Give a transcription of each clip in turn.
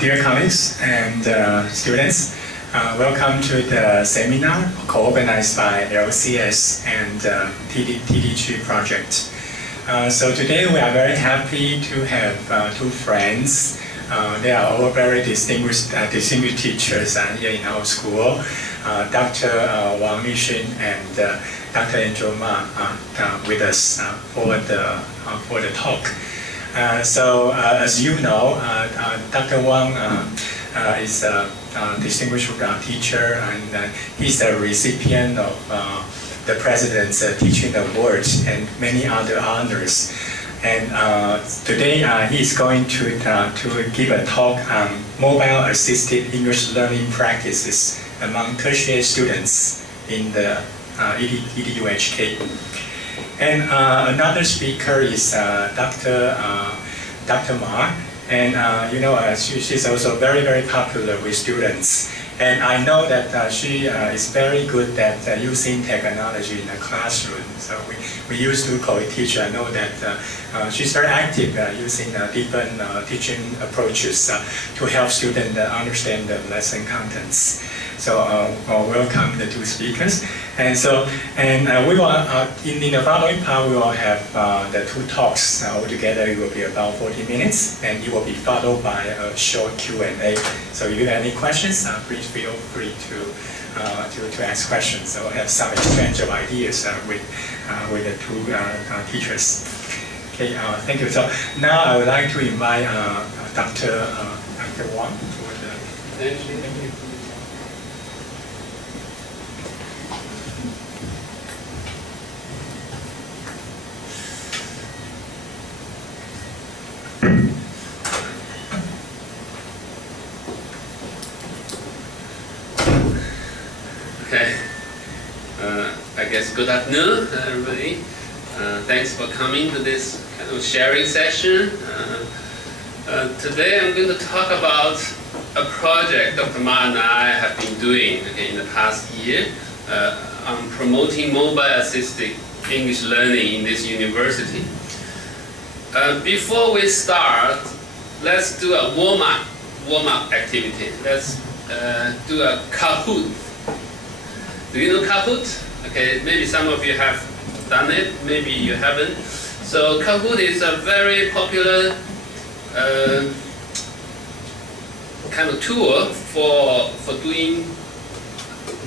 Dear colleagues and students, welcome to the seminar co-organized by LCS and TDG project. So today we are very happy to have two friends. They are all very distinguished teachers here in our school. Dr. Wang Lixun and Dr. Angel Ma with us for the talk. So as you know, Dr. Wang is a distinguished teacher, and he's the recipient of the President's Teaching Award and many other honors. And today he's going to give a talk on mobile-assisted English learning practices among tertiary students in the EdUHK. And another speaker is Dr. Ma, and she's also very, very popular with students. And I know that she is very good at using technology in the classroom. So we used to co-teach. I know that she's very active using different teaching approaches to help students understand the lesson contents. So welcome the two speakers. And so, we will, in the following part, we will have the two talks. Altogether, it will be about 40 minutes, and it will be followed by a short Q&A. So if you have any questions, please feel free to ask questions. So we'll have some exchange of ideas with the two teachers. Okay, thank you. So now I would like to invite Dr. Wang for the... Thank you. Okay, I guess good afternoon, everybody. Thanks for coming to this kind of sharing session. Today I'm going to talk about a project Dr. Ma and I have been doing in the past year on promoting mobile-assisted English learning in this university. Before we start, let's do a warm-up activity. Let's do a Kahoot. Do you know Kahoot? Okay, maybe some of you have done it, maybe you haven't. So Kahoot is a very popular kind of tool for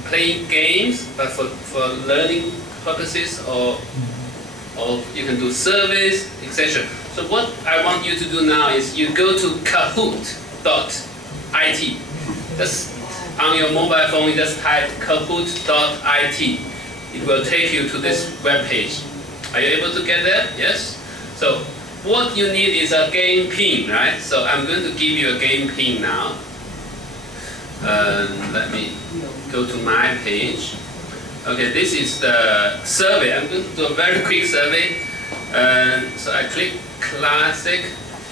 playing games, but for learning purposes, or you can do surveys, etc. So what I want you to do now is you go to kahoot.it. That's on your mobile phone, you just type kahoot.it. It will take you to this web page. Are you able to get there? Yes? So what you need is a game pin, right? So I'm going to give you a game pin now. Let me go to my page. Okay, this is the survey. I'm going to do a very quick survey. So I click Classic.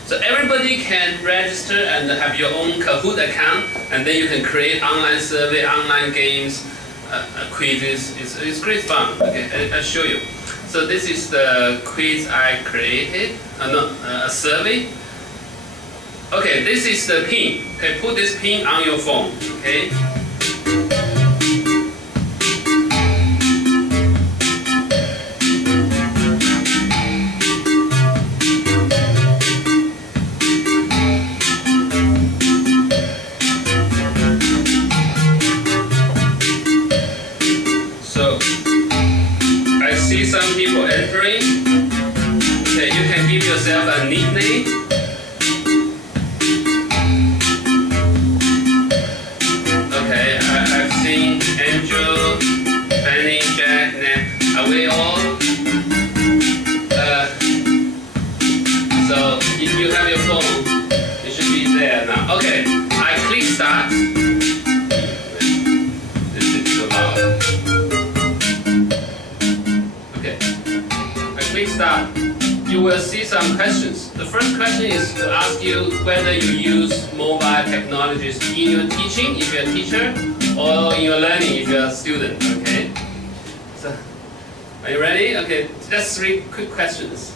So everybody can register and have your own Kahoot account, and then you can create online survey, online games, quizzes. It's great fun. Okay, I'll show you. So this is the quiz I created, a survey. Okay, this is the pin. Okay, put this pin on your phone. Okay. Some people entering. Okay, you can give yourself a nickname. Okay, I've seen Angel, Benny, Jack, Nat. Are we all? So if you have your phone, it should be there now. Okay, I click start. This is too loud. Click start. You will see some questions. The first question is to ask you whether you use mobile technologies in your teaching, if you're a teacher, or in your learning, if you're a student. Okay. So, are you ready? Okay. Just 3 quick questions.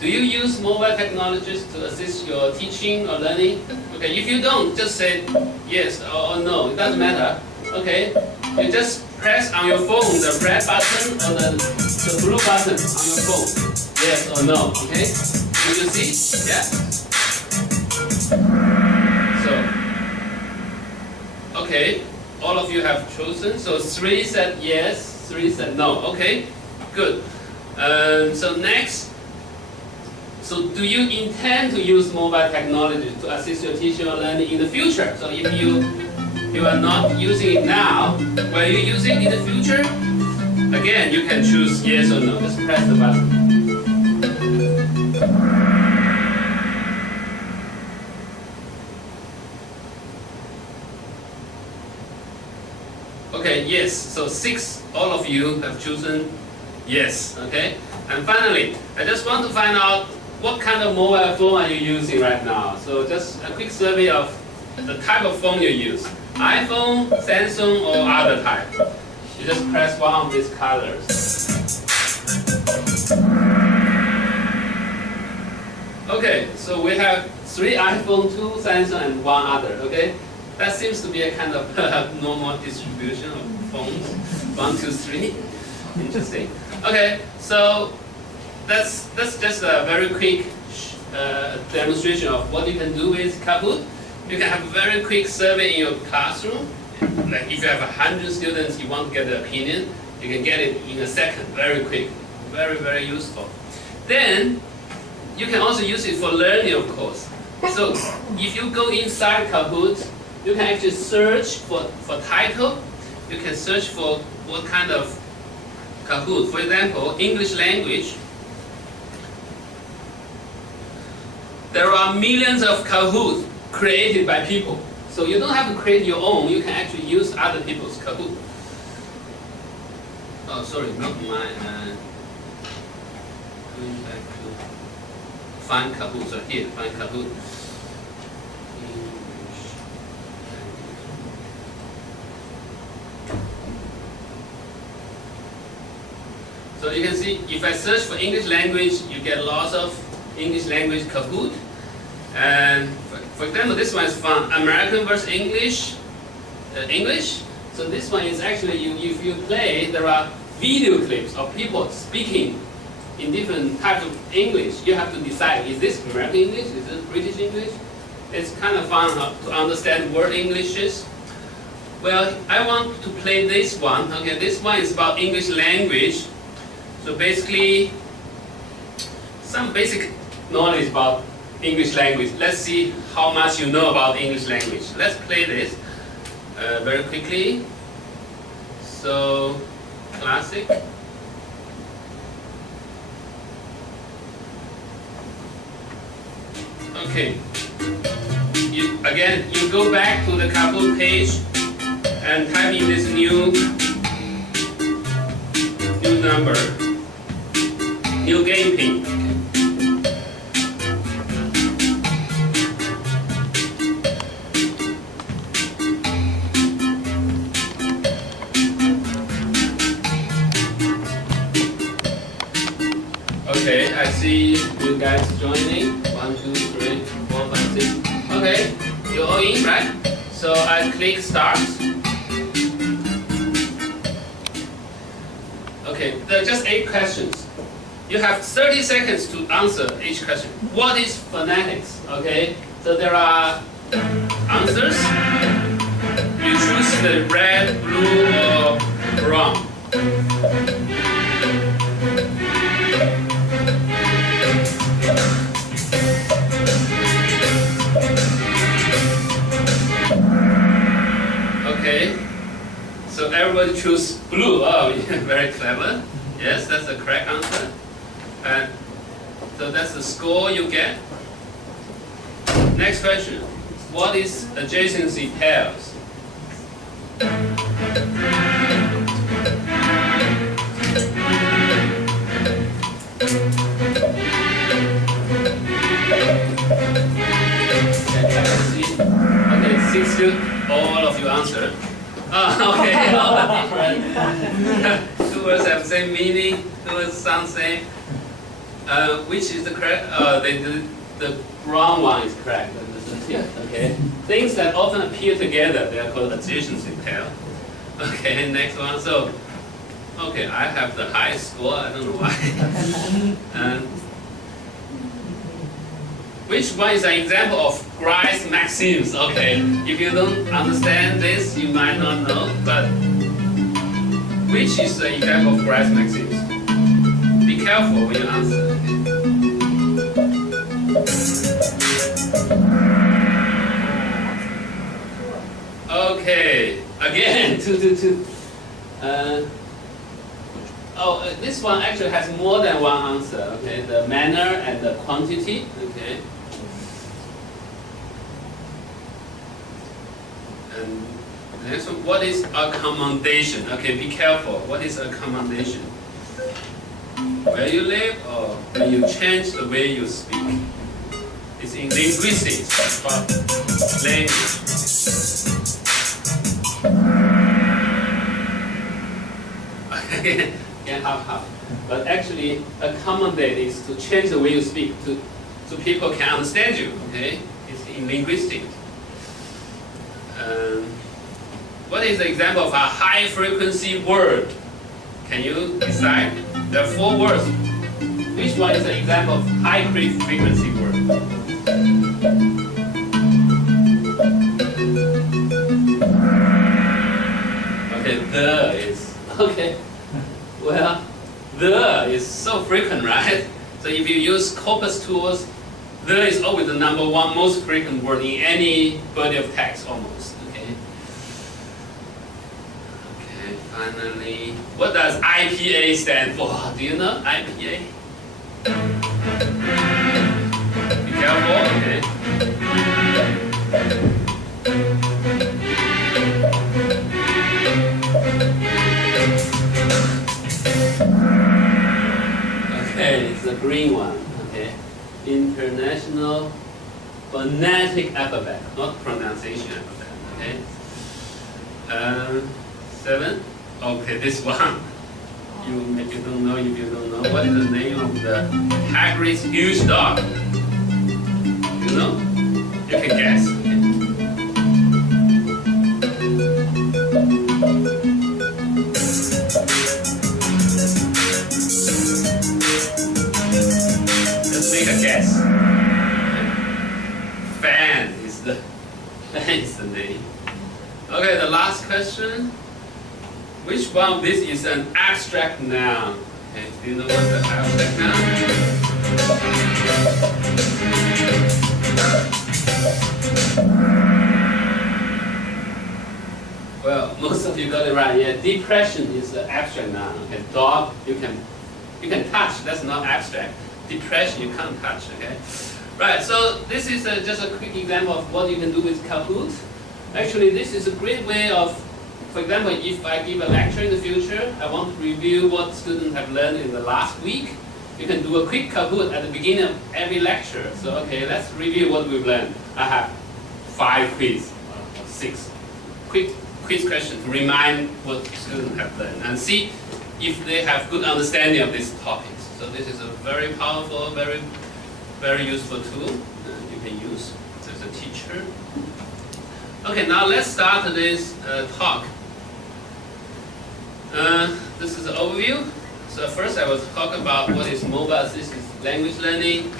Do you use mobile technologies to assist your teaching or learning? Okay, if you don't, just say yes or no, it doesn't matter. Okay, you just press on your phone the red button or the blue button on your phone. Yes or no, okay? Do you see? Yeah? So, okay, all of you have chosen. So 3 said yes, 3 said no. Okay, good. So next, so do you intend to use mobile technology to assist your teaching or learning in the future? So if you are not using it now, will you use it in the future? Again, you can choose yes or no. Just press the button. Okay, yes. So 6, all of you have chosen yes. Okay. And finally, I just want to find out what kind of mobile phone are you using right now. So just a quick survey of the type of phone you use. iPhone, Samsung, or other type. You just press one of these colors. Okay, so we have 3 iPhone, 2 Samsung, and 1 other. Okay, that seems to be a kind of normal distribution of phones. 1, 2, 3. Interesting. Okay, so that's just a very quick demonstration of what you can do with Kahoot. You can have a very quick survey in your classroom. Like if you have 100 students, you want to get their opinion, you can get it in a second, very quick, very, very useful. Then, you can also use it for learning, of course. So, if you go inside Kahoot, you can actually search for title. You can search for what kind of Kahoot. For example, English language. There are millions of Kahoot created by people. So you don't have to create your own, you can actually use other people's Kahoot. Oh, sorry, not mine. Going back to find Kahoot. So here, find Kahoot. So you can see, if I search for English language, you get lots of English language Kahoot. And for example, this one is from American versus English. English. So this one is actually, if you play, there are video clips of people speaking in different types of English. You have to decide, is this American English? Is it British English? It's kind of fun to understand word Englishes. Well, I want to play this one. Okay, this one is about English language. So basically, some basic knowledge about English language. Let's see how much you know about English language. Let's play this very quickly. So, classic. Okay. Again, you go back to the Kahoot page and type in this new number, new game pin. Okay, I see you guys joining. 1, 2, 3, 4, 5, 6. Okay, you're all in, right? So I click start. Okay, there are just 8 questions. You have 30 seconds to answer each question. What is phonetics? Okay, so there are answers. You choose the red, blue, or brown. Okay, so everybody choose blue. Oh, yeah, very clever. Yes, that's the correct answer. And so that's the score you get. Next question. What is adjacency pairs? Okay, 6 all of you answered. Oh, okay, all are different. 2 words have same meaning, 2 words sound same. Which is the correct? The brown one is correct. Okay. Things that often appear together, they are called adjacency pair. Okay, next one. So, okay, I have the highest score. I don't know why. Which one is an example of Grice maxims? Okay, if you don't understand this, you might not know. But which is the example of Grice maxims? Be careful when you answer. Okay, again, 2, 2, 2. This one actually has more than one answer. Okay, the manner and the quantity. Okay. And next one, what is accommodation? Okay, be careful. What is accommodation? Where you live or when you change the way you speak? It's in linguistics, but language. Again, half. But actually, accommodate is to change the way you speak so people can understand you. Okay, it's in linguistics. What is the example of a high frequency word? Can you decide? There are 4 words. Which one is an example of high frequency word? Okay, the is okay. Well, the is so frequent, right? So if you use corpus tools, the is always the number 1 most frequent word in any body of text almost. Okay. Okay, finally, what does IPA stand for? Do you know IPA? Be careful, okay. Okay, it's the green one. Okay, International Phonetic Alphabet, not pronunciation alphabet. Okay. 7. Okay, this one. If you don't know, what is the name of the Hagrid's huge dog? You know? You can guess. Let's make a guess. Fan is the name. Okay, the last question. Which one of this is an abstract noun? Okay, do you know what's an abstract noun? Well, most of you got it right. Yeah, depression is the abstract noun. Okay, dog you can touch. That's not abstract. Depression you can't touch. Okay, right. So this is just a quick example of what you can do with Kahoot. Actually, this is a great way of. For example, if I give a lecture in the future, I want to review what students have learned in the last week. You can do a quick Kahoot at the beginning of every lecture. So, okay, let's review what we've learned. I have 5 quiz, or 6 quick quiz questions to remind what students have learned and see if they have good understanding of these topics. So this is a very powerful, very, very useful tool that you can use as a teacher. Okay, now let's start this talk. This is an overview. So first I will talk about what is mobile assisted language learning.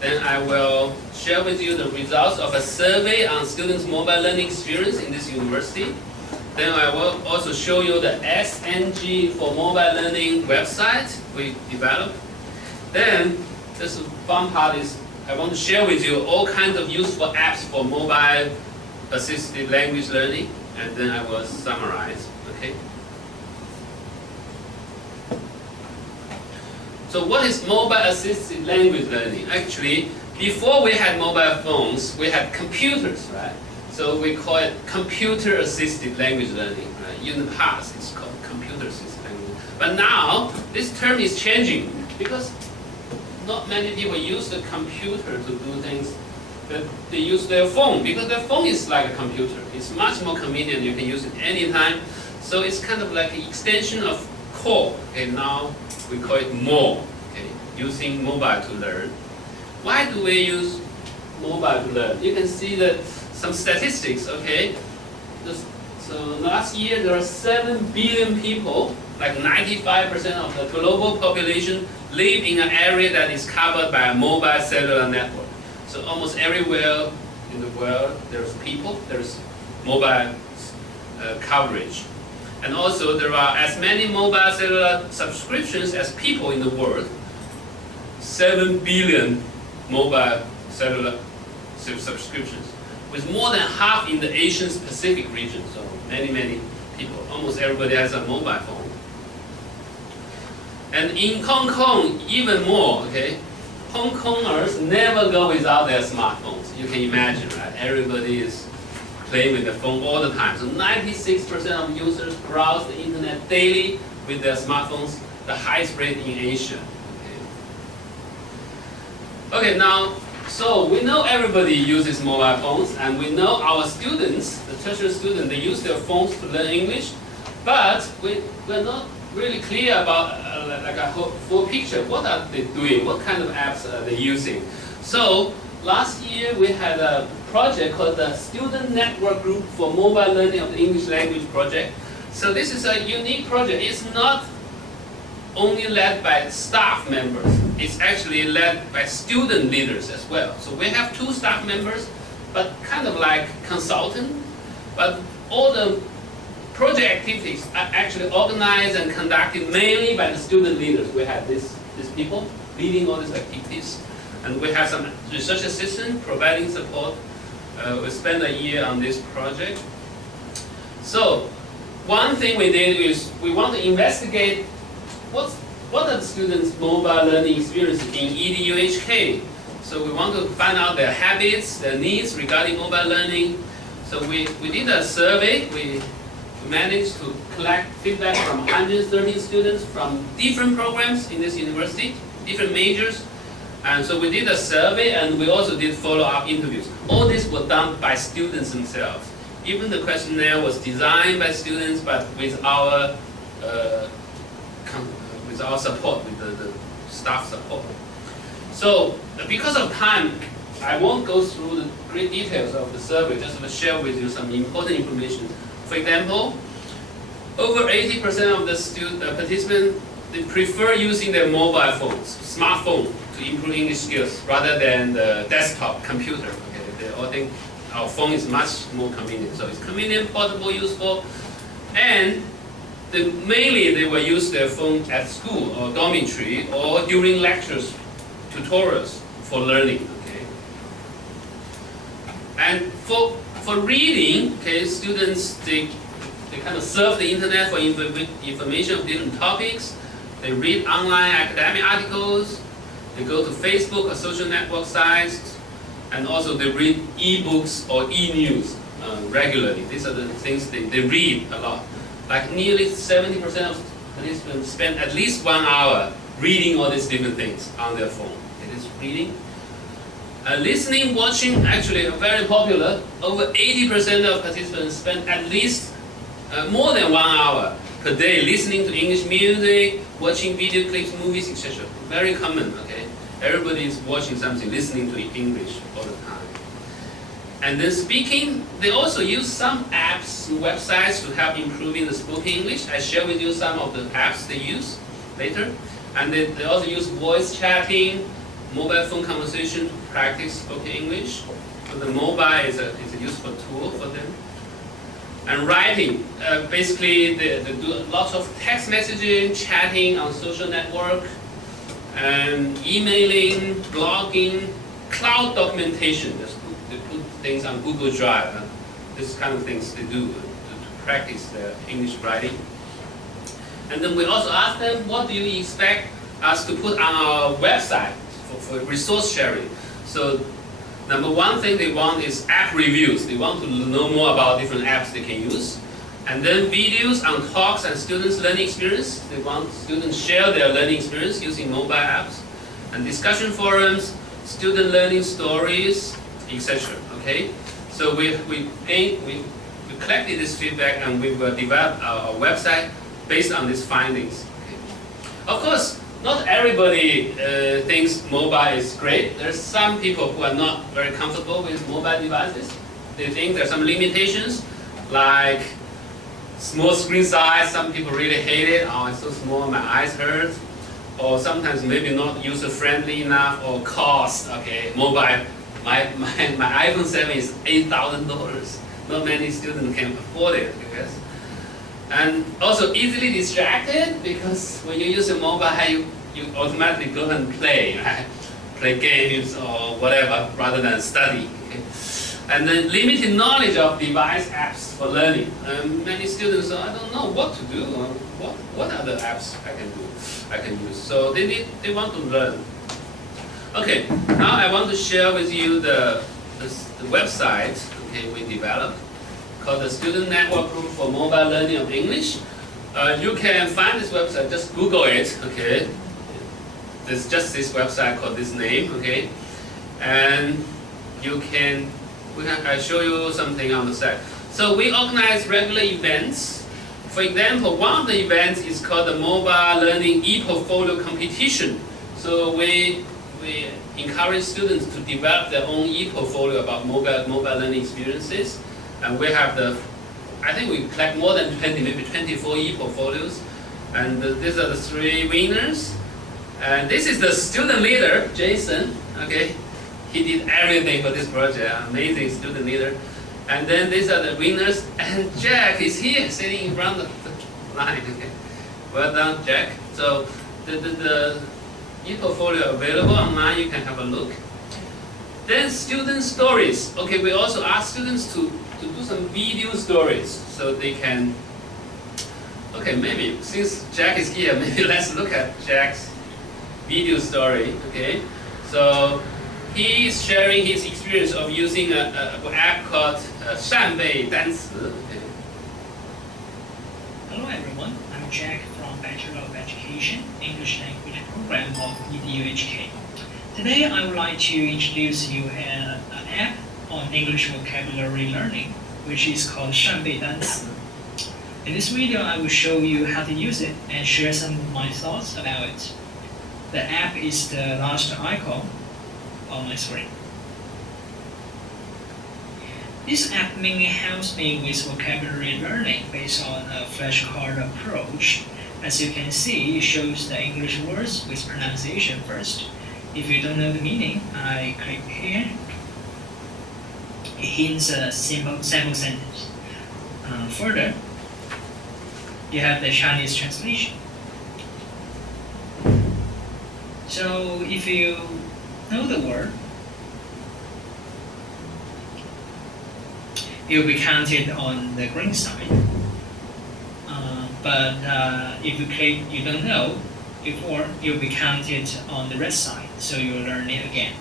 Then I will share with you the results of a survey on students' mobile learning experience in this university. Then I will also show you the SNG for mobile learning website we developed. Then this fun part is I want to share with you all kinds of useful apps for mobile assisted language learning, and then I will summarize. Okay. So what is mobile assisted language learning? Actually, before we had mobile phones, we had computers, right? So we call it computer assisted language learning. Right? In the past, it's called computer assisted language. But now, this term is changing because not many people use the computer to do things. But they use their phone because their phone is like a computer. It's much more convenient. You can use it anytime. So it's kind of like an extension of core. Okay, now we call it more. Okay, using mobile to learn. Why do we use mobile to learn? You can see that some statistics, okay? So last year there are 7 billion people, like 95% of the global population live in an area that is covered by a mobile cellular network. So almost everywhere in the world there's people, there's mobile coverage. And also there are as many mobile cellular subscriptions as people in the world. 7 billion mobile cellular subscriptions, with more than half in the Asian Pacific region. So many people, almost everybody has a mobile phone. And in Hong Kong, even more, okay? Hong Kongers never go without their smartphones. You can imagine, right? Everybody is playing with their phone all the time. So 96% of users browse the internet daily with their smartphones, the highest rate in Asia. Okay, now, so we know everybody uses mobile phones, and we know our students, the tertiary students, they use their phones to learn English, but we're not really clear about like a full picture. What are they doing? What kind of apps are they using? So last year we had a project called the Student Network Group for Mobile Learning of the English Language Project. So this is a unique project. It's not only led by staff members. It's actually led by student leaders as well. So we have 2 staff members, but kind of like consultant. But all the project activities are actually organized and conducted mainly by the student leaders. We have these people leading all these activities. And we have some research assistant providing support. We spent a year on this project. So one thing we did is we want to investigate what are the students' mobile learning experiences in EdUHK. So we want to find out their habits, their needs regarding mobile learning. So we did a survey. We managed to collect feedback from 130 students from different programs in this university, different majors. And so we did a survey, and we also did follow-up interviews. All this was done by students themselves. Even the questionnaire was designed by students, but with our support, with the staff support. So because of time, I won't go through the great details of the survey, just to share with you some important information. For example, over 80% of the participants, they prefer using their mobile phones, smartphone, to improve English skills rather than the desktop computer. Okay? They all think our phone is much more convenient. So it's convenient, portable, useful, and mainly they will use their phone at school or dormitory or during lectures, tutorials for learning. Okay? And for reading, okay, students they kind of surf the internet for information of different topics. They read online academic articles. They go to Facebook or social network sites, and also they read e-books or e-news regularly. These are the things they read a lot. Like nearly 70% of participants spend at least 1 hour reading all these different things on their phone. It is reading. Listening, watching, actually are very popular. Over 80% of participants spend at least more than 1 hour per day listening to English music, watching video clips, movies, etc. Very common, okay? Everybody is watching something, listening to English all the time. And then speaking, they also use some apps and websites to help improving the spoken English. I share with you some of the apps they use later. And they also use voice chatting, mobile phone conversation to practice spoken English. So the mobile is a useful tool for them. And writing, basically they do lots of text messaging, chatting on social network, and emailing, blogging, cloud documentation. They put things on Google Drive. This kind of things they do to practice their English writing. And then we also ask them, what do you expect us to put on our website for resource sharing? So number one thing they want is app reviews. They want to know more about different apps they can use. And then videos on talks and students' learning experience. They want students share their learning experience using mobile apps. And discussion forums, student learning stories, etc. Okay? So we collected this feedback, and we will develop our website based on these findings. Okay? Of course, not everybody thinks mobile is great. There's some people who are not very comfortable with mobile devices. They think there's some limitations, like small screen size. Some people really hate it. Oh, it's so small, my eyes hurt. Or sometimes maybe not user-friendly enough, or cost. Okay, mobile. My iPhone 7 is $8,000. Not many students can afford it, I guess. And also easily distracted, because when you use a mobile, you automatically go and play, right? Play games or whatever, rather than study. Okay? And then limited knowledge of device apps for learning. Many students, I don't know what to do. What other apps I can use? So they want to learn. Okay, now I want to share with you the website, okay, we developed, called the Student Network Group for Mobile Learning of English. You can find this website, just Google it, okay? There's just this website called this name, okay? And I'll show you something on the site. So we organize regular events. For example, one of the events is called the Mobile Learning e-Portfolio Competition. So we encourage students to develop their own e-portfolio about mobile learning experiences. And we have I think we collect more than 20, maybe 24 e-portfolios. And these are the 3 winners. And this is the student leader, Jason, okay? He did everything for this project, amazing student leader. And then these are the winners, and Jack is here, sitting in front of the line, okay? Well done, Jack. So the e-portfolio available online, you can have a look. Then student stories. Okay, we also ask students to do some video stories, so they can, okay, maybe, since Jack is here, maybe let's look at Jack's video story, okay? So he is sharing his experience of using an app called 扇贝单词. Okay. Hello everyone, I'm Jack from Bachelor of Education, English Language Program of EdUHK. Today I would like to introduce you an app on English vocabulary learning, which is called 扇贝单词. In this video I will show you how to use it and share some of my thoughts about it. The app is the last icon on my screen. This app mainly helps me with vocabulary learning based on a flashcard approach. As you can see, it shows the English words with pronunciation first. If you don't know the meaning, I click here. It hints a sample sentence. Further, you have the Chinese translation. So if you know the word, it will be counted on the green side. But if you click you don't know before, it will be counted on the red side, so you'll learn it again.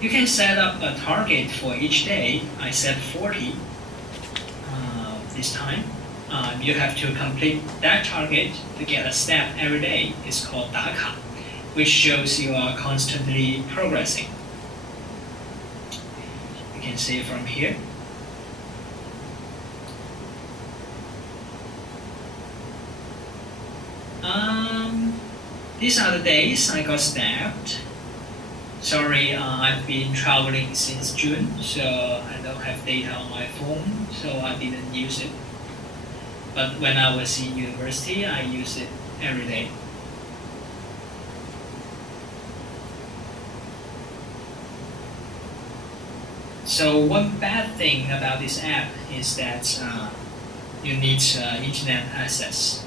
You can set up a target for each day. I set 40 this time. You have to complete that target to get a step every day. It's called 打卡, which shows you are constantly progressing. You can see it from here. These are the days I got stabbed. Sorry, I've been traveling since June, so I don't have data on my phone, so I didn't use it. But when I was in university, I used it every day. So one bad thing about this app is that you need internet access.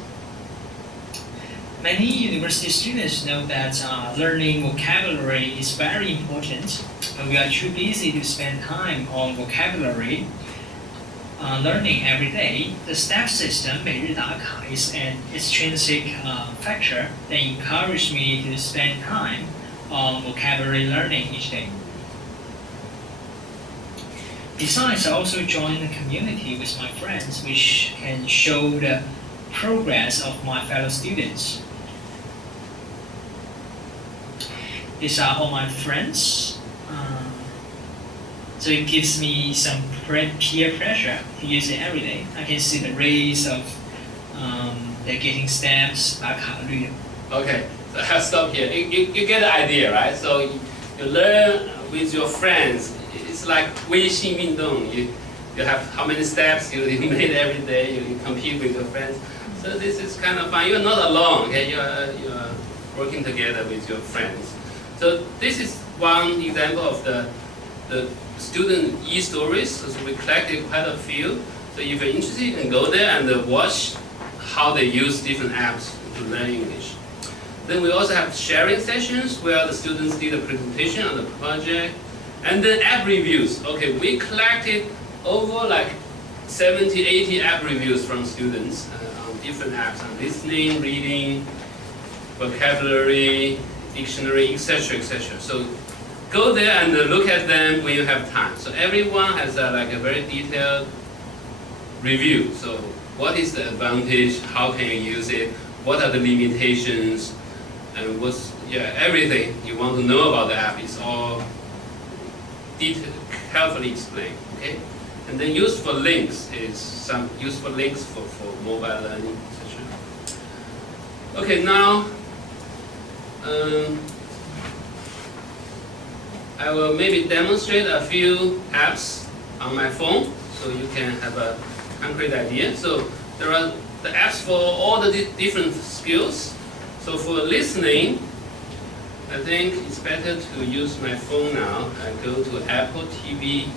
Many university students know that learning vocabulary is very important, but we are too busy to spend time on vocabulary learning every day. The step system 每日打卡 is an extrinsic factor that encourages me to spend time on vocabulary learning each day. Besides, I also join the community with my friends, which can show the progress of my fellow students. These are all my friends, so it gives me some peer pressure to use it every day. I can see the rates of they're getting stamps 打卡率。 Okay, so I'll stop here. You get the idea, right? So you learn with your friends. It's like 微信运动. You have how many steps you made every day. You compete with your friends. So this is kind of fun. You're not alone. Okay, you are working together with your friends. So this is one example of the student e-stories. So we collected quite a few. So if you're interested, you can go there and watch how they use different apps to learn English. Then we also have sharing sessions where the students did a presentation on the project. And then app reviews. Okay, we collected over like 70, 80 app reviews from students on different apps, on listening, reading, vocabulary, dictionary, etc., etc. So go there and look at them when you have time. So everyone has like a very detailed review. So what is the advantage? How can you use it? What are the limitations? And what's everything you want to know about the app is all carefully explained. Okay, and then useful links is some useful links for mobile learning, etc. Okay, now I will maybe demonstrate a few apps on my phone so you can have a concrete idea. So there are the apps for all the different skills. So for listening, I think it's better to use my phone now. I go to Apple TV.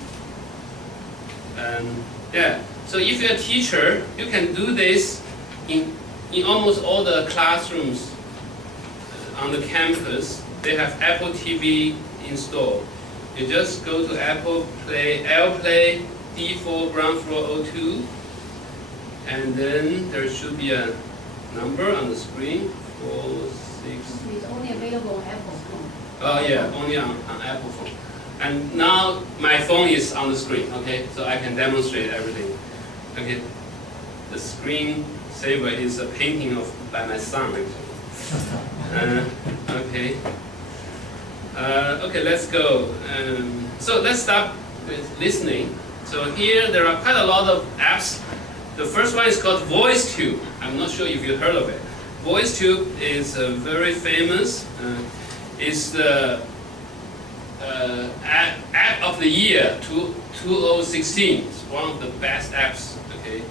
So if you're a teacher, you can do this in almost all the classrooms on the campus. They have Apple TV installed. You just go to Apple Play, AirPlay, D4 ground floor 02, and then there should be a number on the screen. 4, 6. It's only available on Apple phone. Oh yeah, only on Apple phone. And now my phone is on the screen, okay? So I can demonstrate everything. Okay, the screen saver is a painting by my son actually. Okay. Okay, let's go. So let's start with listening. So here there are quite a lot of apps. The first one is called VoiceTube. I'm not sure if you heard of it. VoiceTube is very famous. It's the app of the year 2016. It's one of the best apps. Okay.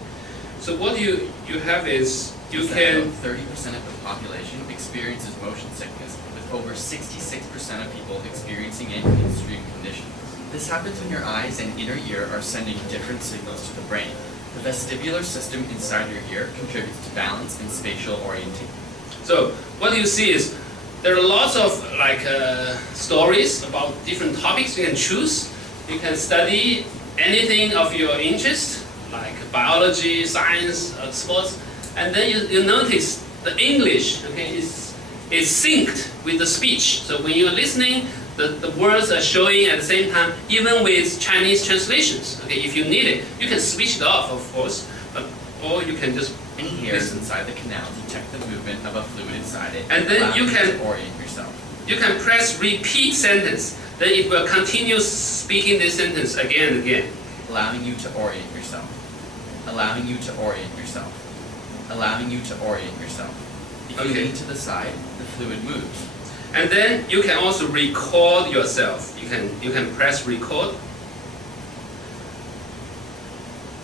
So what you have is you can 30% of the population experiences motion sickness, with over 66% of people experiencing it in extreme conditions. This happens when your eyes and inner ear are sending different signals to the brain. The vestibular system inside your ear contributes to balance and spatial orientation. So what you see is there are lots of stories about different topics you can choose. You can study anything of your interest, like biology, science, sports, and then you notice the English, okay, is synced with the speech. So when you're listening, the words are showing at the same time, even with Chinese translations. Okay, if you need it, you can switch it off, of course, or you can just Any hairs inside the canal detect the movement of a fluid inside it, and then you can to orient yourself. You can press repeat sentence, then it will continue speaking this sentence again and again. Allowing you to orient yourself. Allowing you to orient yourself. Allowing you to orient yourself. If you Okay. lean to the side, the fluid moves. And then you can also record yourself. You can press record,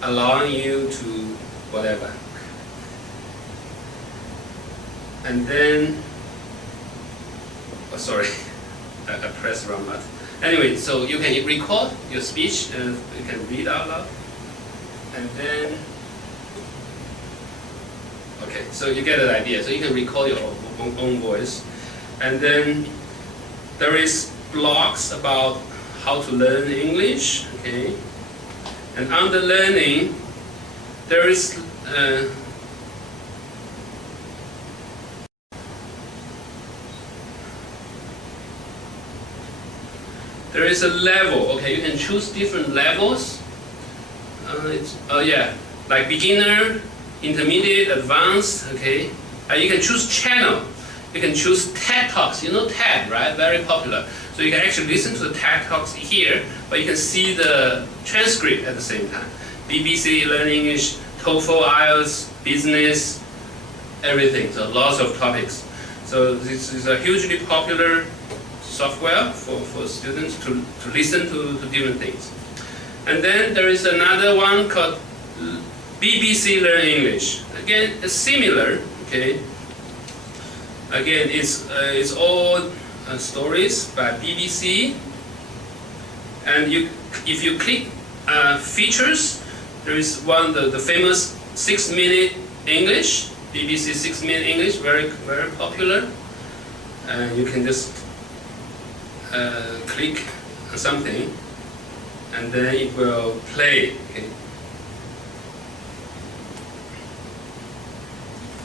allowing you to whatever. And then, oh sorry, I pressed wrong button. Anyway, so you can record your speech and you can read out loud. And then, okay, so you get an idea. So you can record your own voice. And then there is blogs about how to learn English, okay? And under learning, there is a level, okay? You can choose different levels. Like beginner, intermediate, advanced, okay? You can choose channel. You can choose TED Talks. You know TED, right? Very popular. So you can actually listen to the TED Talks here, but you can see the transcript at the same time. BBC Learn English, TOEFL, IELTS, Business, everything, so lots of topics. So this is a hugely popular software for students to listen to different things. And then there is another one called BBC Learn English. Again, it's similar, okay? Again, it's all stories by BBC. And if you click features, there is one, the famous 6-minute English, BBC 6-minute English, very, very popular. And you can just click on something, and then it will play. Okay.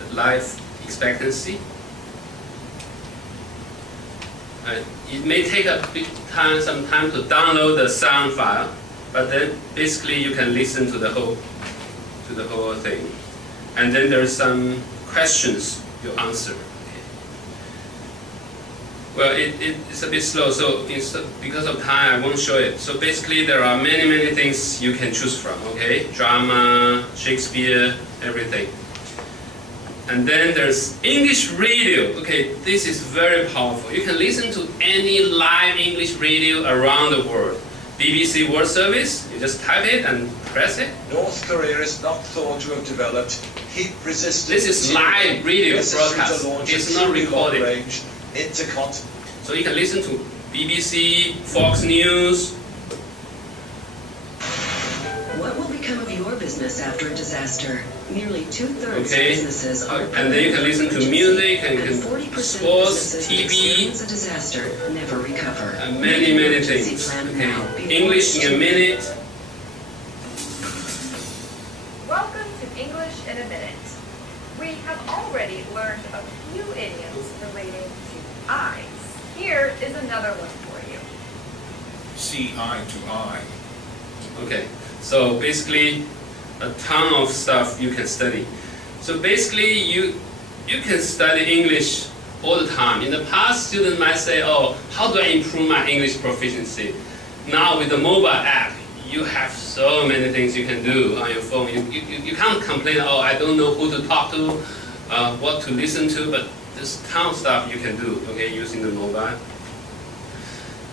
The life expectancy. It may take some time to download the sound file, but then basically you can listen to the whole thing. And then there's some questions you answer. Okay. Well, it's a bit slow, so because of time I won't show it. So basically there are many things you can choose from. Okay, drama, Shakespeare, everything. And then there's English radio. Okay, this is very powerful. You can listen to any live English radio around the world. BBC World Service, you just type it and press it. North Korea is not thought to have developed heat-resistant. This is live radio broadcast. It's not recorded. Range intercontinental. So you can listen to BBC, Fox News. What will become of your business after a disaster? Nearly 2/3 Okay. of businesses are And then you can listen to music and you can 40% sports, of businesses TV, experience a disaster never recover. and many Emergency things. plan Okay. now before English it's in a too late. minute. Welcome to English in a Minute. We have already learned a few idioms relating to eyes. Here is another one for you. See eye to eye. Okay. So basically, a ton of stuff you can study. So basically, you can study English all the time. In the past, students might say, "Oh, how do I improve my English proficiency?" Now with the mobile app, you have so many things you can do on your phone. You can't complain, "Oh, I don't know who to talk to, what to listen to," but there's a ton of stuff you can do, okay, using the mobile.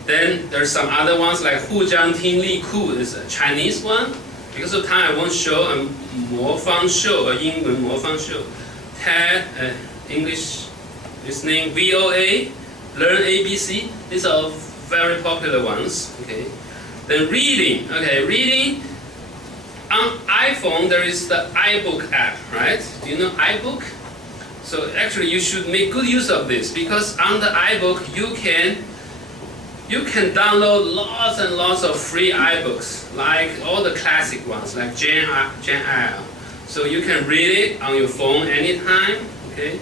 Then there's some other ones like 互相听力库 is a Chinese one. Because of time, I won't show a 模仿秀, a 英文模仿秀. TED, English listening, VOA, Learn ABC. These are very popular ones. Okay. Then reading. Okay, reading. On iPhone, there is the iBook app, right? Do you know iBook? So actually, you should make good use of this because on the iBook, you can download lots and lots of free iBooks, like all the classic ones, like Jane Eyre. So you can read it on your phone anytime, okay?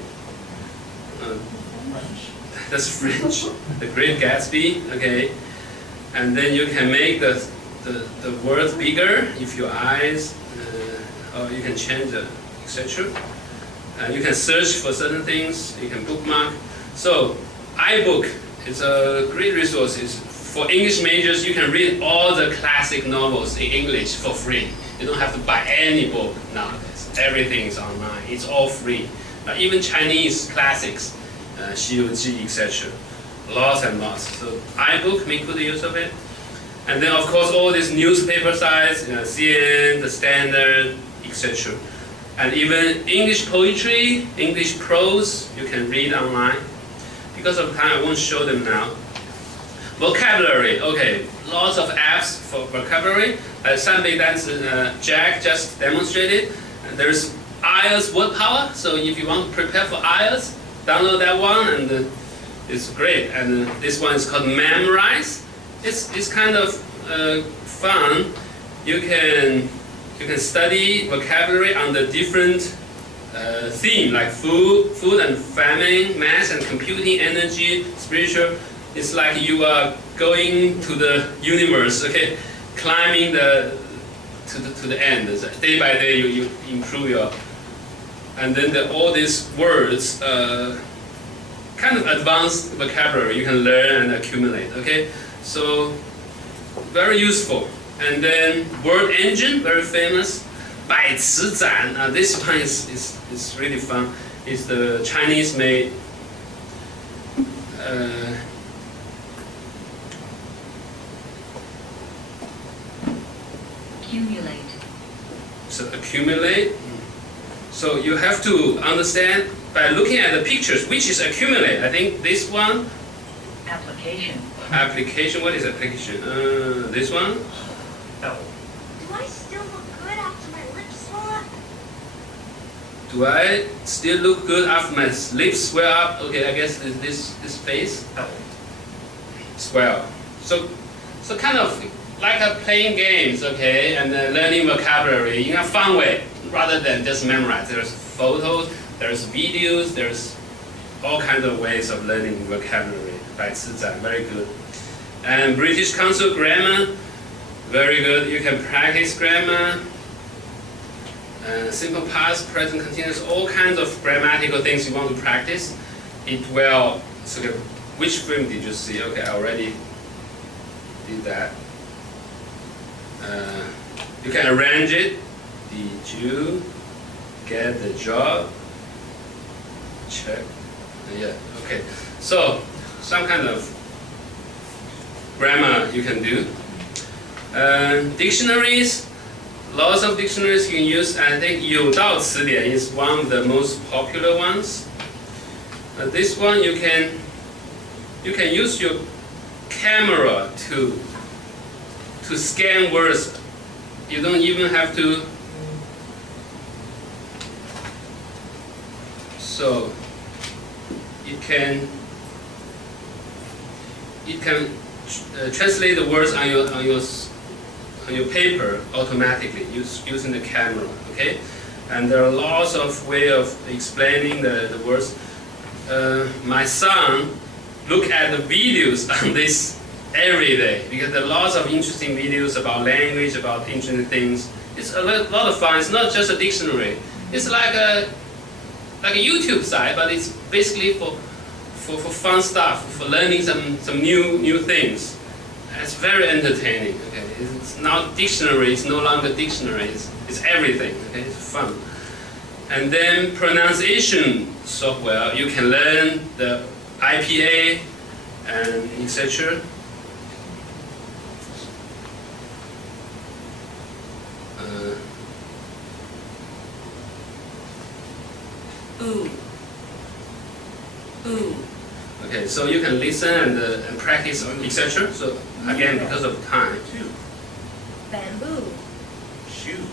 That's French, The Great Gatsby, okay? And then you can make the words bigger if your eyes, or you can change the, etc. You can search for certain things, you can bookmark. So, iBook is a great resource. For English majors, you can read all the classic novels in English for free. You don't have to buy any book nowadays. Everything is online. It's all free. Even Chinese classics, 西游记, etc. Lots and lots. So iBook, make good use of it. And then of course all these newspaper sites, CNN, The Standard, etc. And even English poetry, English prose, you can read online. Because of time, I won't show them now. Vocabulary, okay, lots of apps for vocabulary. 三倍单词, Jack just demonstrated. And there's IELTS Word Power, so if you want to prepare for IELTS, download that one, and it's great. And this one is called Memorize. It's kind of fun. You can study vocabulary on the different theme, like food and famine, math and computing, energy, spiritual. It's like you are going to the universe, okay, climbing to the end. So day by day, you improve your, and then all these words, kind of advanced vocabulary you can learn and accumulate. Okay, so very useful. And then word engine, very famous. 百词斩, this one is really fun. is the Chinese made Accumulate. so accumulate. So you have to understand by looking at the pictures which is accumulate. I think this one. Application. Application. What is application? This one. Oh. Do I still look good after my lips swell up? Do I still look good after my lips swell up? Okay, I guess this face. Oh. Swell. So kind of like playing games, okay, and learning vocabulary in a fun way, rather than just memorize. There's photos, there's videos, there's all kinds of ways of learning vocabulary. 白词仔, very good. And British Council grammar, very good. You can practice grammar. Simple past, present continuous, all kinds of grammatical things you want to practice. It will. So, which film did you see? Okay, I already did that. You can arrange it. Did you get the job? Check. Yeah. Okay. So some kind of grammar you can do. Dictionaries. Lots of dictionaries you can use. I think 有道词典 is one of the most popular ones. This one you can use your camera to scan words. You don't even have to. So it can translate the words on your paper automatically using the camera, okay? And there are lots of ways of explaining the words. My son look at the videos on this every day because there are lots of interesting videos about language, about interesting things. It's a lot of fun. It's not just a dictionary. It's like a YouTube site, but it's basically for fun stuff, for learning some new things. It's very entertaining. Okay, it's not dictionary. It's no longer dictionary. It's everything. Okay, it's fun. And then pronunciation software. You can learn the IPA and etc. Ooh. Ooh. Okay, so you can listen and practice, etc. So again, because of time. Bamboo. Shoe.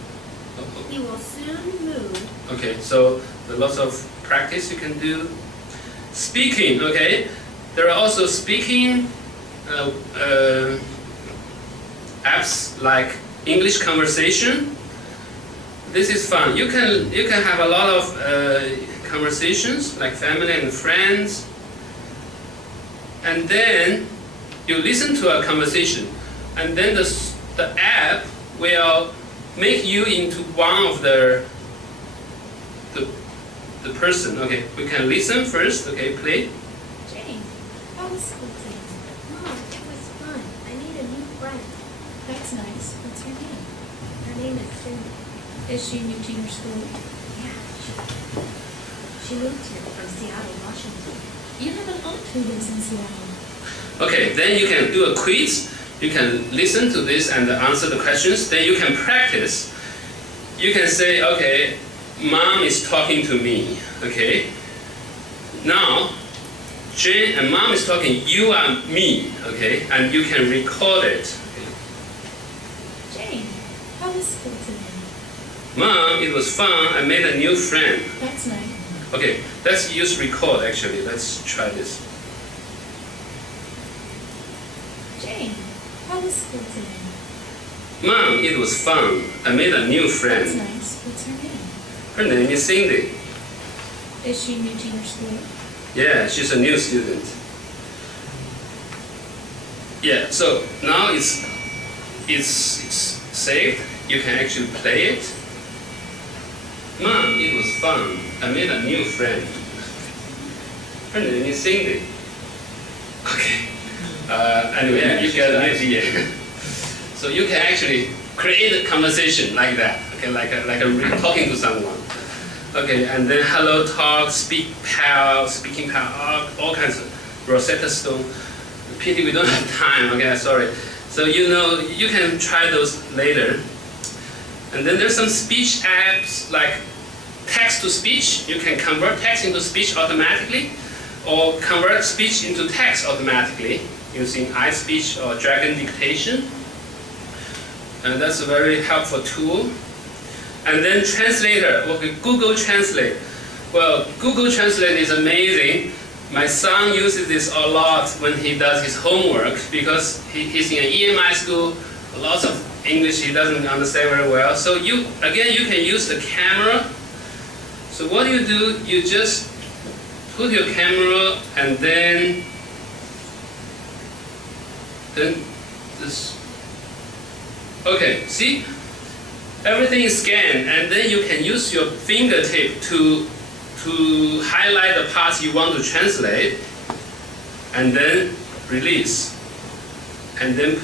He will soon move. Okay, so there are lots of practice you can do. Speaking, okay. There are also speaking apps like English Conversation. This is fun. You can have a lot of conversations like family and friends, and then you listen to a conversation, and then the app will make you into one of the person. Okay, we can listen first. Okay, play. Jane, how was school today? Mom, it was fun. I need a new friend. That's nice. What's her name? Her name is Cindy. Is she new to your school? Yeah, she moved here from Seattle, Washington. You have an aunt who lives in Seattle. Okay, then you can do a quiz. You can listen to this and answer the questions. Then you can practice. You can say, okay, Mom is talking to me. Okay. Now, Jane and Mom is talking. You are me. Okay, and you can record it. Okay. Jane, how was school today? Mom, it was fun. I made a new friend. That's nice. Okay, let's use record actually. Let's try this. Jane, how was school today? Mom, it was fun. I made a new That's friend. nice. What's her name? Her name is Cindy. Is she new to your school? Yeah, she's a new student. Yeah, so now it's saved. You can actually play it. Mom, it was fun. I made a new friend. Her name is Cindy. Okay. Anyway, you get an idea. So you can actually create a conversation like that. Okay, like talking to someone. Okay, and then Hello Talk, Speaking Pal, all kinds of Rosetta Stone. Pity we don't have time. Okay, sorry. So you can try those later. And then there's some speech apps like text to speech. You can convert text into speech automatically, or convert speech into text automatically using iSpeech or Dragon Dictation. And that's a very helpful tool. And then translator, okay, Google Translate. Well, Google Translate is amazing. My son uses this a lot when he does his homework because he's in an EMI school, lots of English he doesn't understand very well. So you can use the camera. So what do? You just put your camera and then this. Okay, see? Everything is scanned, and then you can use your fingertip to highlight the parts you want to translate, and then release. And then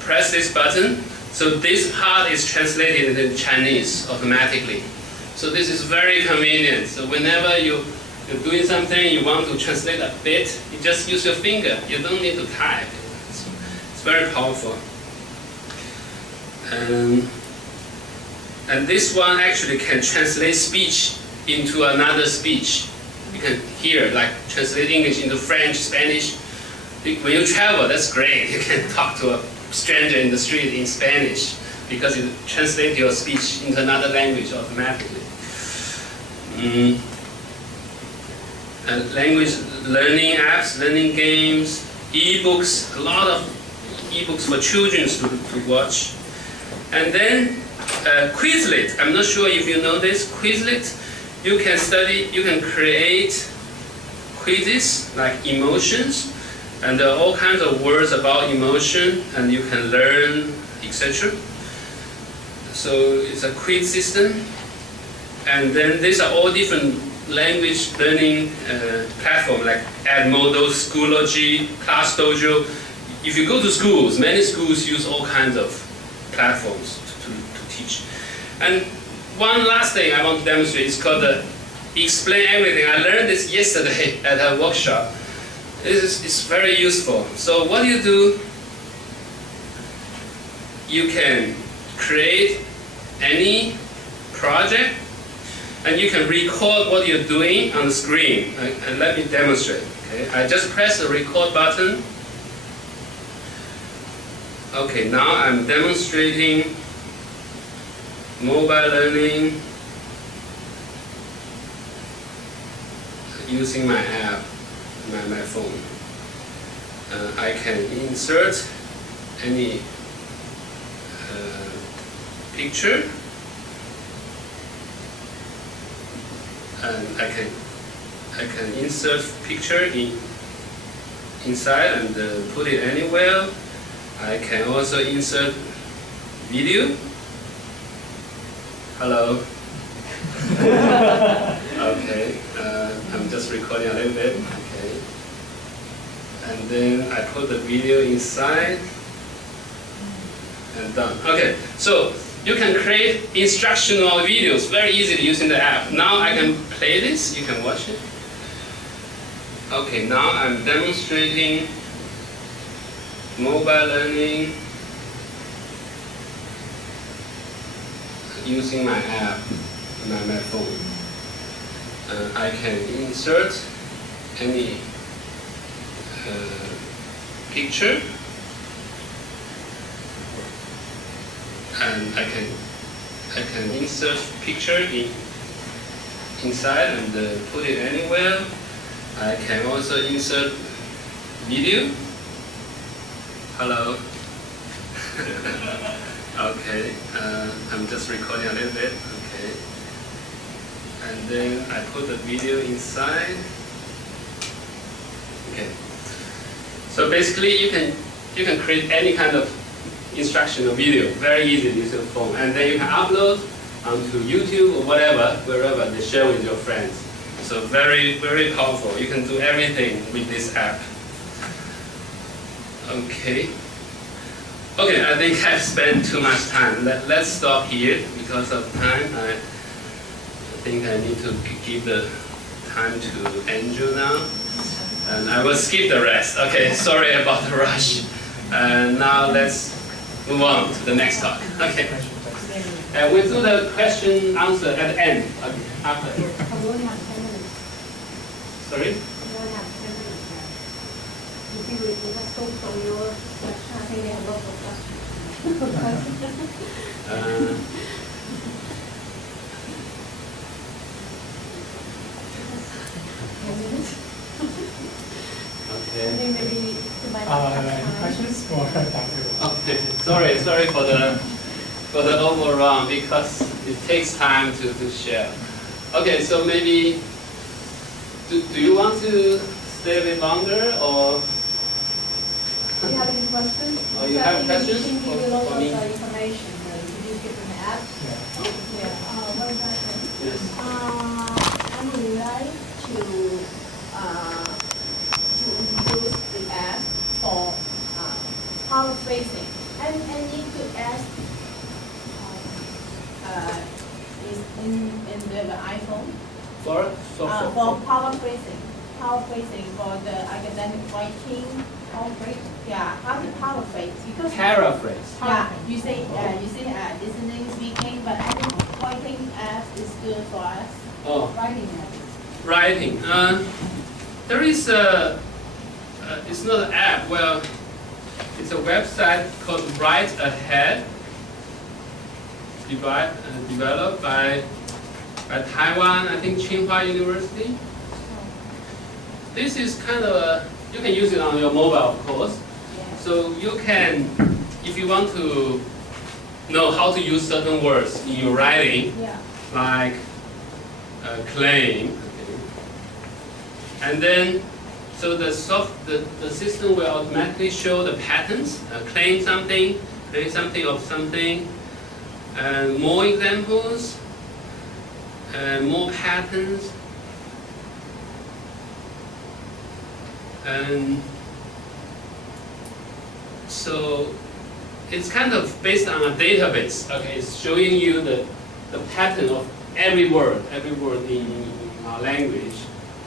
press this button. So this part is translated into Chinese automatically. So this is very convenient. So whenever you're doing something, you want to translate a bit, you just use your finger. You don't need to type. It's very powerful. And this one actually can translate speech into another speech. You can hear, like translate English into French, Spanish. When you travel, that's great. You can talk to a stranger in the street in Spanish because it translates your speech into another language automatically. And language learning apps, learning games, e-books, a lot of e-books for children to watch. And then Quizlet, I'm not sure if you know this. Quizlet, you can create quizzes like emotions, and there are all kinds of words about emotion, and you can learn, etc. So it's a quiz system. And then these are all different language learning platforms like Edmodo, Schoology, Class Dojo. If you go to schools, many schools use all kinds of platforms to teach. And one last thing I want to demonstrate is called Explain Everything. I learned this yesterday at a workshop. It's very useful. So what do? You can create any project, and you can record what you're doing on the screen. And let me demonstrate. Okay? I just press the record button. Okay, now I'm demonstrating mobile learning using my app, my phone. I can insert any picture, and I can insert picture inside and put it anywhere. I can also insert video. Hello. Okay, I'm just recording a little bit. Okay. And then I put the video inside and done. Okay, so you can create instructional videos very easily using the app. Now I can play this, you can watch it. Okay, now I'm demonstrating mobile learning using my app, my phone. I can insert any picture, and I can insert picture inside and put it anywhere. I can also insert video. Hello. Okay, I'm just recording a little bit. Okay, and then I put the video inside. Okay. So basically, you can create any kind of instructional video very easily using the phone, and then you can upload onto YouTube or whatever, wherever they share with your friends. So very, very powerful. You can do everything with this app. Okay. Okay, I think I've spent too much time. Let's stop here because of time. think I need to give the time to Andrew now. And I will skip the rest. Okay, sorry about the rush. And now let's move on to the next talk. Okay. We'll do the question answer at the end. Okay, after. We only have 10 minutes. Sorry? We only have 10 minutes now. If you just go from your section, I think they have lots of questions. I Okay. think maybe to buy Any questions for Dr. Okay. Sorry for the overrun because it takes time to share. Okay, so maybe do you want to stay a bit longer or? Do you have any questions? Oh, you have questions We can give you for lots of me? information. You give them the app. Yeah. Yeah. One question. Yes. I would like to introduce the app for paraphrasing. I need to ask is in the iPhone For for paraphrasing for the academic writing. Yeah, how to paraphrase because paraphrase. yeah, you say listening, speaking, but I think writing app is good for us. Oh. Writing app. Writing. There is a. It's not an app. Well, it's a website called Write Ahead. Developed by Taiwan, I think Tsinghua University. This is kind of you can use it on your mobile, of course. Yeah. So you can, if you want to know how to use certain words in your writing, Yeah. like claim, okay. And then so the system will automatically show the patterns, claim something of something, and more examples, and more patterns, and so it's kind of based on a database. Okay, it's showing you the pattern of every word in our language,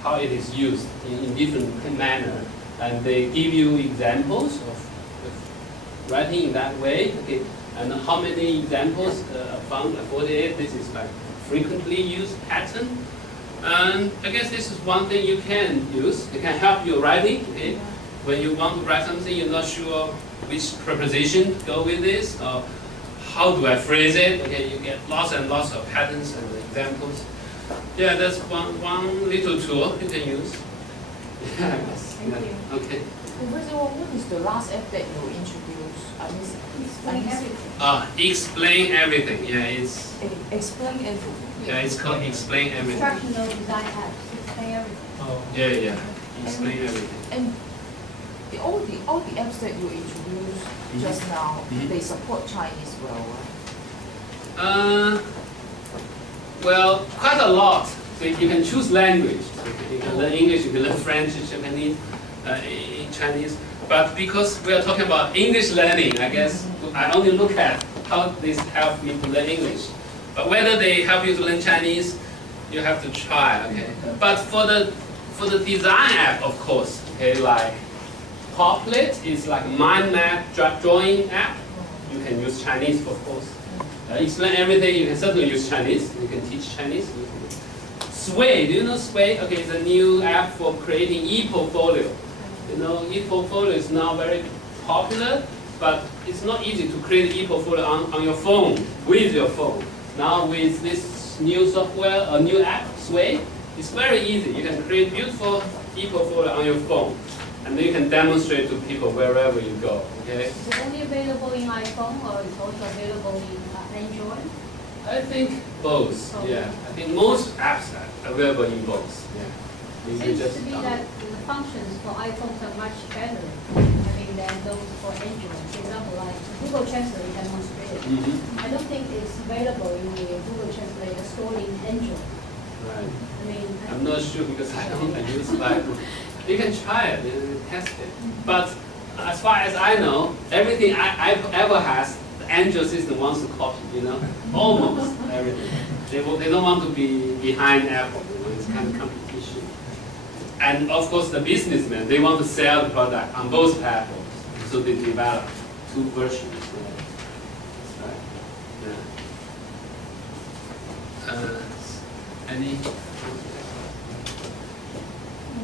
how it is used in different manner, and they give you examples of writing in that way. Okay, and how many examples found? 48. This is like frequently used pattern. And I guess this is one thing you can use. It can help your writing. Okay, when you want to write something, you're not sure which preposition go with this, or how do I phrase it? Okay, you get lots and lots of patterns and examples. Yeah, that's one little tool you can use. Yeah, I guess. Thank you. Okay. First of all, what is the last app that you introduced? Explain everything. Explain everything. Yeah, it's Explain everything. yeah, it's called explain everything. Instructional design apps. Explain everything. Oh. Yeah. Explain everything. And all the apps that you introduced just now, Mhm. they support Chinese well, right? Well, quite a lot. So you can choose language. You can learn English, you can learn French, Japanese, Chinese. But because we are talking about English learning, I guess I only look at how this help me to learn English. But whether they help you to learn Chinese, you have to try. Okay. But for the design app, of course, okay, like Poplet is like mind map drawing app. You can use Chinese, of course. Explain everything. You can certainly use Chinese. You can teach Chinese. Sway, do you know Sway? Okay, it's a new app for creating e-portfolio. You know, e-portfolio is now very popular, but it's not easy to create e-portfolio on your phone, with your phone. Now with this new software, a new app, Sway, it's very easy. You can create beautiful e-portfolio on your phone, and then you can demonstrate to people wherever you go. Okay? Is it only available in iPhone or is it also available in Android? I think both. Yeah, I think most apps are available in both. Yeah. You can Seems just to be download. that the functions for iPhones are much better, than those for Android. For example, like Google Translate demonstrated. Mhm. I don't think it's available in the Google Translate stored in Android. Right. I mean, I'm not sure because I don't use Bible. You can try it, you can test it. But as far as I know, everything I've ever has, the Android system wants to copy, you know? Almost everything. They don't want to be behind Apple. It's kind of competition. And of course, the businessmen, they want to sell the product on both platforms, so they develop two versions. That's right. Yeah. Any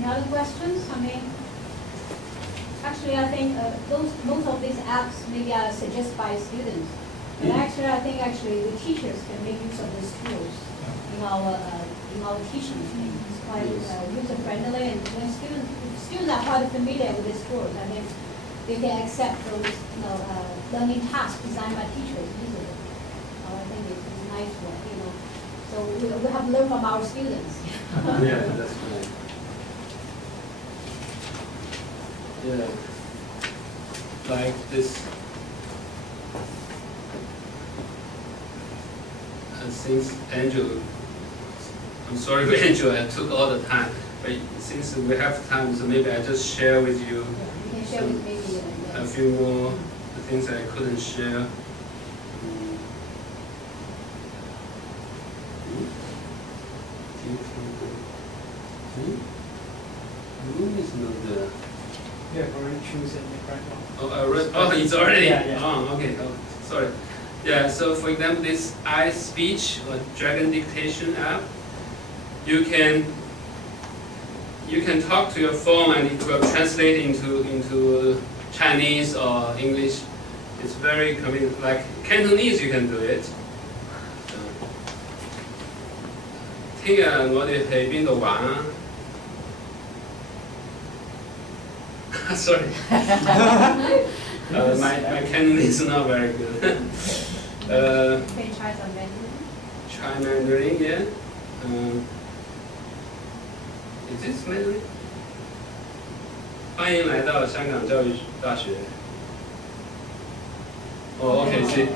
other questions? I mean, actually, I think most of these apps maybe are suggested by students. But actually, I think the teachers can make use of these tools in our teaching. It's quite user friendly, and when students are quite familiar with these tools, I think they can accept those learning tasks designed by teachers easily. So I think it's a nice way, So we have to learn from our students. Yeah, that's right. Yeah, like this. And since Angel, I'm sorry for Angel, I took all the time. But since we have time, so maybe I just share with you You can share with maybe a few more the things I couldn't share. Is not there. You have already chosen the correct one. Oh, it's already? Yeah. Oh, okay. Oh, sorry. Yeah, so for example, this iSpeech or Dragon Dictation app, you can talk to your phone and it will translate into Chinese or English. It's very convenient. Like Cantonese, you can do it. 聽日我哋去邊度玩啊？ Sorry. My Cantonese is not very good. can you try some Mandarin? Try Mandarin, yeah. Is this Mandarin? 欢迎来到香港教育大学。Oh, okay, see.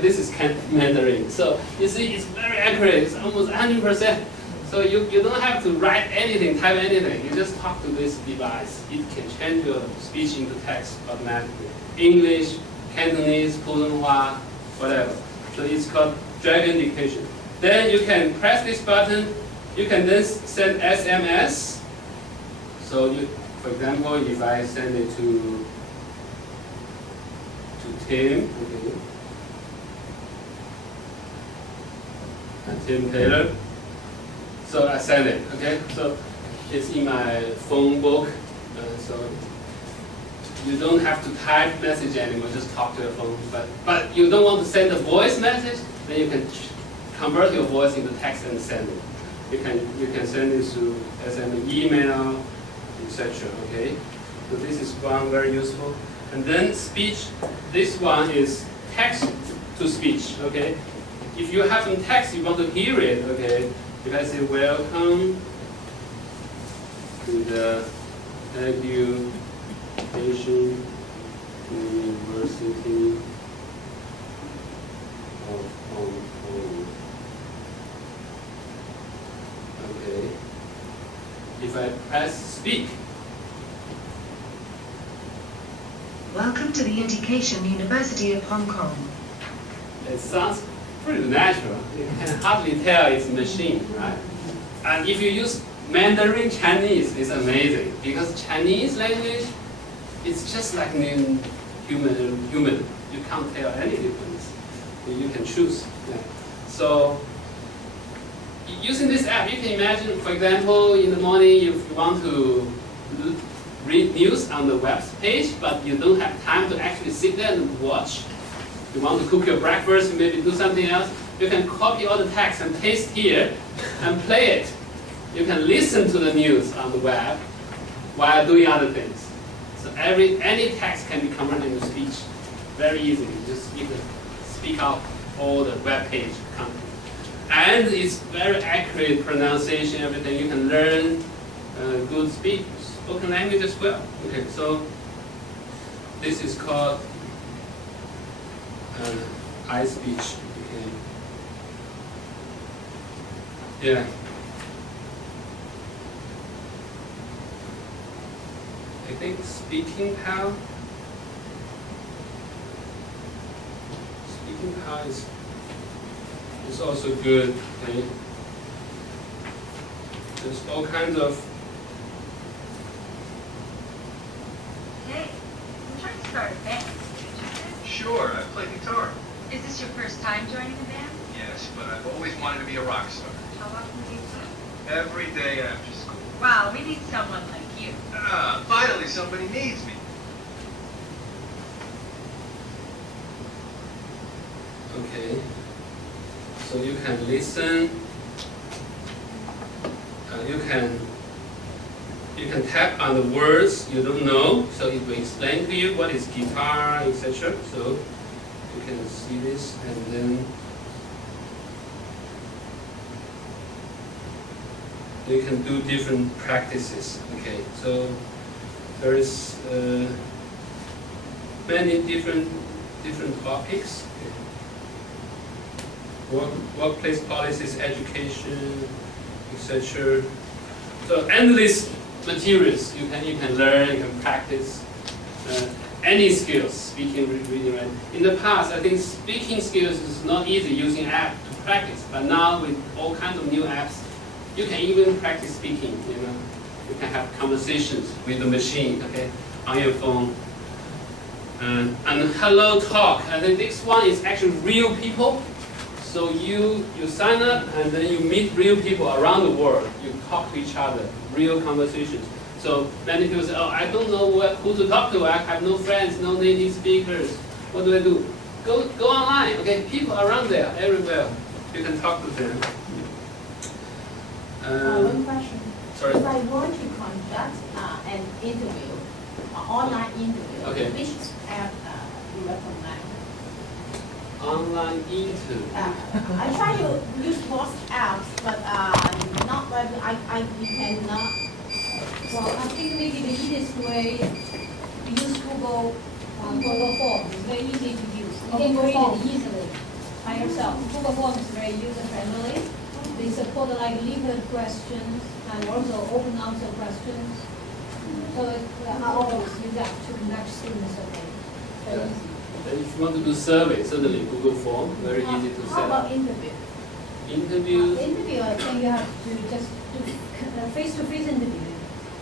This is Mandarin. So, you see, it's very accurate. It's almost 100%. So you don't have to write anything, type anything. You just talk to this device. It can change your speech into text automatically. English, Cantonese, Putonghua, whatever. So it's called Dragon Dictation. Then you can press this button. You can then send SMS. So for example, if I send it to Tim, okay, and Tim Taylor. So I send it, okay? So it's in my phone book. So you don't have to type message anymore, just talk to your phone. But you don't want to send a voice message, then you can convert your voice into text and send it. You can send it through SMS, email, etc. Okay? So this is one very useful. And then speech, this one is text to speech, okay? If you have some text, you want to hear it, okay? If I say welcome to the EdUHK University of Hong Kong. Okay. If I press speak. Welcome to the Education University of Hong Kong. It sounds pretty natural. You can hardly tell it's a machine, right? And if you use Mandarin Chinese, it's amazing because Chinese language is just like human. You can't tell any difference. You can choose. Yeah. So using this app, you can imagine, for example, in the morning if you want to read news on the web page, but you don't have time to actually sit there and watch. You want to cook your breakfast, maybe do something else. You can copy all the text and paste here and play it. You can listen to the news on the web while doing other things. So any text can be converted into speech very easily. You can speak out all the web page content. And it's very accurate pronunciation, everything. You can learn good spoken language as well. Okay, so this is called iSpeech. Okay. Yeah. I think speaking power is It's also good. Okay. There's all kinds of. Hey, I'm trying to start a band. Sure, I play guitar. Is this your first time joining a band? Yes, but I've always wanted to be a rock star. How often do you play? Every day after school. Wow, we need someone like you. Ah, finally somebody needs me. Okay. So you can listen. You can tap on the words you don't know, so it will explain to you what is guitar, etc. So you can see this, and then you can do different practices. Okay, so there is many different topics. Okay. Workplace policies, education, etc. So endless materials you can learn, you can practice any skills, speaking, reading, writing. In the past, I think speaking skills is not easy using app to practice, but now with all kinds of new apps, you can even practice speaking. You know, you can have conversations with the machine, okay, on your phone. And hello talk. I think this one is actually real people. So you sign up and then you meet real people around the world. You talk to each other, real conversations. So many people say, oh, I don't know who to talk to. I have no friends, no native speakers. What do I do? Go online. Okay, people around there, everywhere. You can talk to them. One question. Sorry. If I want to conduct an interview, online interview, Okay. which app you recommend? Online interview. I try to use both apps, but not whether we cannot. Well, I think maybe the easiest way to use Google Forms. It's very easy to use. You can create it easily by yourself. Google Forms is very user friendly. They support like legal questions and also open answer questions. So I always use that to conduct student survey. Very easy. And if you want to do survey, certainly Google Form, very easy to How set about up. interview? Interview. Interview, I think you have to just do face-to-face interview.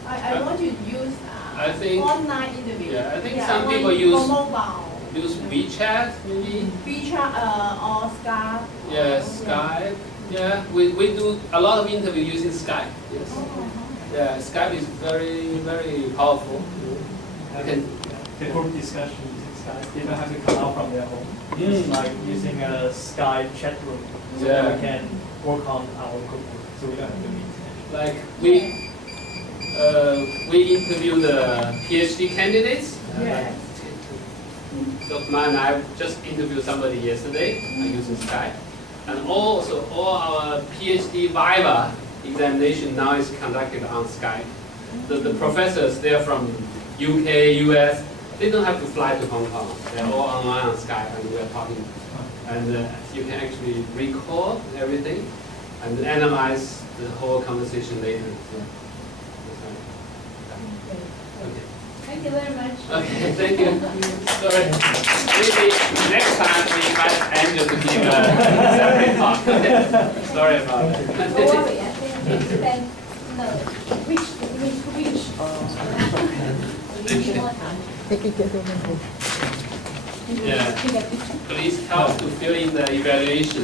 I want to use I think- online interview. Yeah, I think Yeah, some online people use for mobile. WeChat maybe. WeChat or Skype. Yeah, Skype. Yeah, we do a lot of interview using Skype. Yes. Yeah, Skype is very powerful. You can. The group discussion using Skype, they don't have to come out from their home. It's like using a Skype chat room, so Yeah. we can work on our group, so we don't have to meet. Like we interview the PhD candidates. Yes. So mine, I just interviewed somebody yesterday using Skype, and also all our PhD Viva examination now is conducted on Skype. The professors, they're from UK, US. They don't have to fly to Hong Kong. They're all online on Skype, and we're talking. And you can actually record everything and analyze the whole conversation later. Yeah. Okay. Thank you very much. Okay, thank you. Sorry. Maybe next time we invite Angel to give a separate talk. Okay. Sorry about that. Don't worry, I think we spend reach. Yeah. Please help to fill in the evaluation.